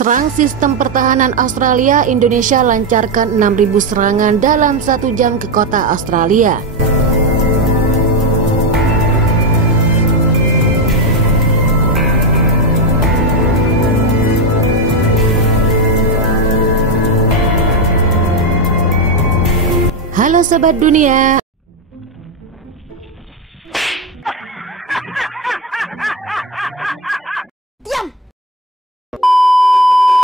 Serang sistem pertahanan Australia, Indonesia lancarkan 6.000 serangan dalam 1 jam ke kota Australia. Halo Sobat Dunia.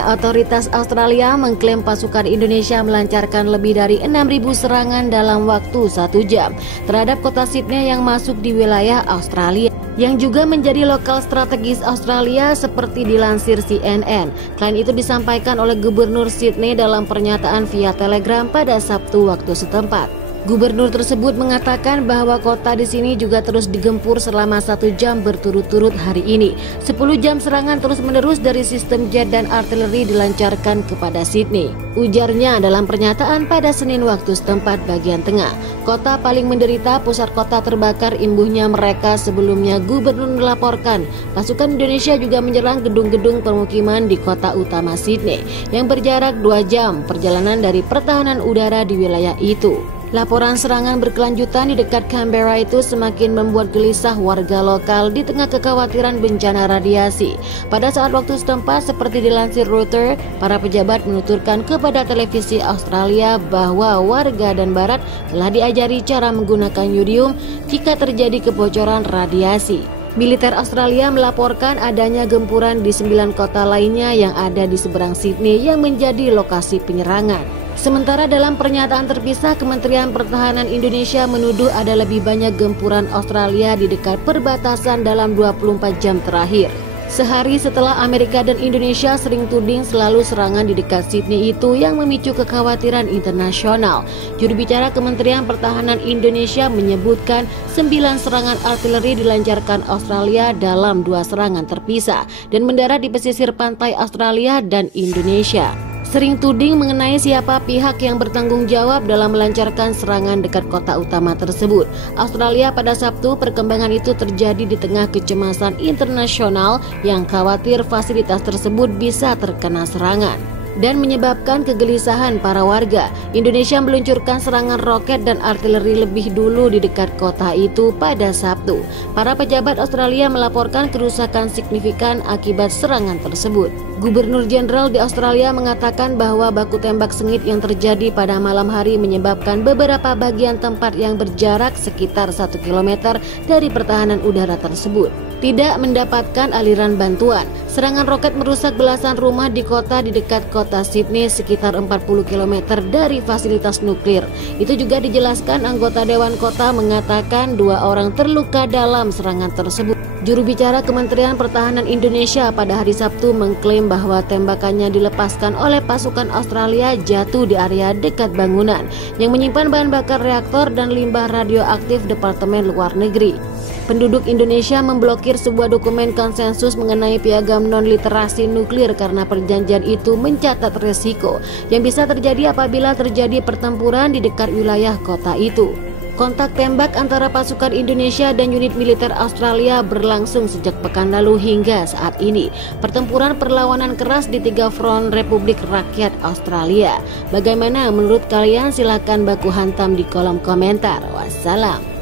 Otoritas Australia mengklaim pasukan Indonesia melancarkan lebih dari 6.000 serangan dalam waktu 1 jam terhadap kota Sydney yang masuk di wilayah Australia, yang juga menjadi lokal strategis Australia seperti dilansir CNN. Klaim itu disampaikan oleh Gubernur Sydney dalam pernyataan via Telegram pada Sabtu waktu setempat. Gubernur tersebut mengatakan bahwa kota di sini juga terus digempur selama 1 jam berturut-turut hari ini. 10 jam serangan terus-menerus dari sistem jet dan artileri dilancarkan kepada Sydney. Ujarnya dalam pernyataan pada Senin waktu setempat bagian tengah. Kota paling menderita, pusat kota terbakar imbuhnya mereka. Sebelumnya Gubernur melaporkan pasukan Indonesia juga menyerang gedung-gedung permukiman di kota utama Sydney yang berjarak 2 jam perjalanan dari pertahanan udara di wilayah itu. Laporan serangan berkelanjutan di dekat Canberra itu semakin membuat gelisah warga lokal di tengah kekhawatiran bencana radiasi. Pada saat waktu setempat, seperti dilansir Reuters, para pejabat menuturkan kepada televisi Australia bahwa warga dan barat telah diajari cara menggunakan yodium jika terjadi kebocoran radiasi. Militer Australia melaporkan adanya gempuran di 9 kota lainnya yang ada di seberang Sydney yang menjadi lokasi penyerangan. Sementara dalam pernyataan terpisah, Kementerian Pertahanan Indonesia menuduh ada lebih banyak gempuran Australia di dekat perbatasan dalam 24 jam terakhir. Sehari setelah Amerika dan Indonesia sering tuding selalu serangan di dekat Sydney itu yang memicu kekhawatiran internasional. Juru bicara Kementerian Pertahanan Indonesia menyebutkan 9 serangan artileri dilancarkan Australia dalam 2 serangan terpisah dan mendarat di pesisir pantai Australia dan Indonesia. Sering tuding mengenai siapa pihak yang bertanggung jawab dalam melancarkan serangan dekat kota utama tersebut. Australia pada Sabtu, perkembangan itu terjadi di tengah kecemasan internasional yang khawatir fasilitas tersebut bisa terkena serangan dan menyebabkan kegelisahan para warga. Indonesia meluncurkan serangan roket dan artileri lebih dulu di dekat kota itu pada Sabtu. Para pejabat Australia melaporkan kerusakan signifikan akibat serangan tersebut. Gubernur Jenderal di Australia mengatakan bahwa baku tembak sengit yang terjadi pada malam hari menyebabkan beberapa bagian tempat yang berjarak sekitar 1 km dari pertahanan udara tersebut tidak mendapatkan aliran bantuan. Serangan roket merusak belasan rumah di kota di dekat kota Sydney sekitar 40 km dari fasilitas nuklir. Itu juga dijelaskan anggota Dewan Kota mengatakan 2 orang terluka dalam serangan tersebut. Juru bicara Kementerian Pertahanan Indonesia pada hari Sabtu mengklaim bahwa tembakannya dilepaskan oleh pasukan Australia jatuh di area dekat bangunan yang menyimpan bahan bakar reaktor dan limbah radioaktif Departemen Luar Negeri. Penduduk Indonesia memblokir sebuah dokumen konsensus mengenai piagam non-literasi nuklir karena perjanjian itu mencatat resiko yang bisa terjadi apabila terjadi pertempuran di dekat wilayah kota itu. Kontak tembak antara pasukan Indonesia dan unit militer Australia berlangsung sejak pekan lalu hingga saat ini. Pertempuran perlawanan keras di 3 front Republik Rakyat Australia. Bagaimana menurut kalian? Silakan baku hantam di kolom komentar. Wassalam.